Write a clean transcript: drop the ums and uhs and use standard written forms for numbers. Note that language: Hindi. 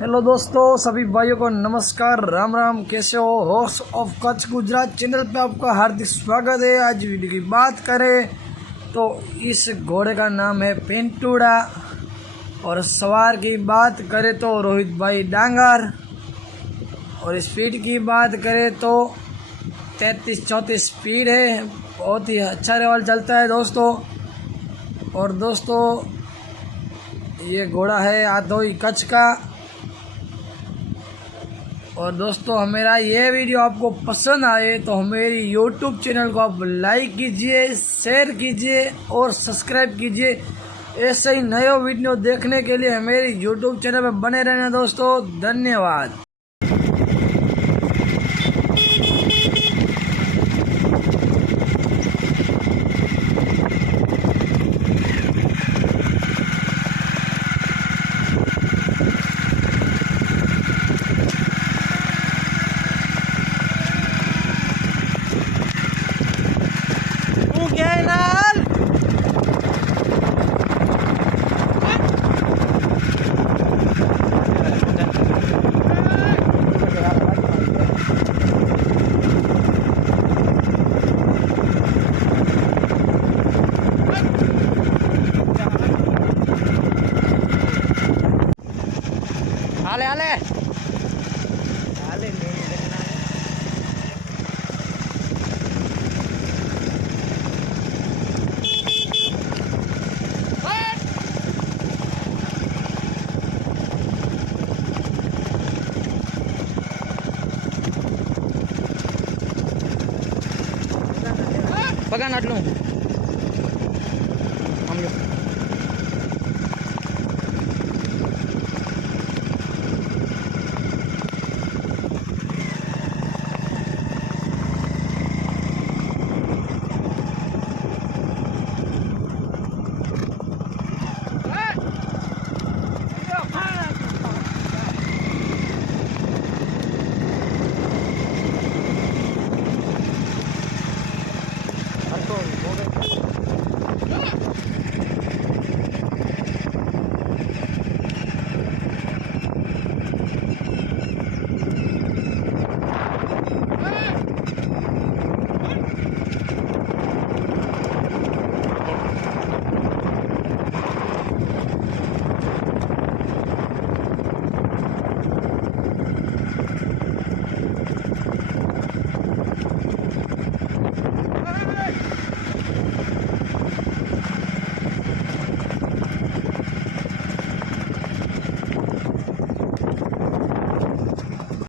हेलो दोस्तों, सभी भाइयों को नमस्कार, राम राम। कैसे हो? Horse of Kutch Gujarat channel पे आपका हार्दिक स्वागत है। आज वीडियो की बात करें तो इस घोड़े का नाम है पेंटूड़ा और सवार की बात करें तो रोहित भाई डांगर और स्पीड की बात करें तो 33-34 स्पीड है। बहुत ही अच्छा लेवल चलता है दोस्तों। और दोस्तों ये घोड़ा है आधोई कच्छ का। और दोस्तों मेरा ये वीडियो आपको पसंद आए तो मेरी YouTube चैनल को आप लाइक कीजिए, शेयर कीजिए और सब्सक्राइब कीजिए। ऐसे ही नए वीडियो देखने के लिए मेरी YouTube चैनल पर बने रहना दोस्तों। धन्यवाद। हाले हाले हाले पगा नाट लूं।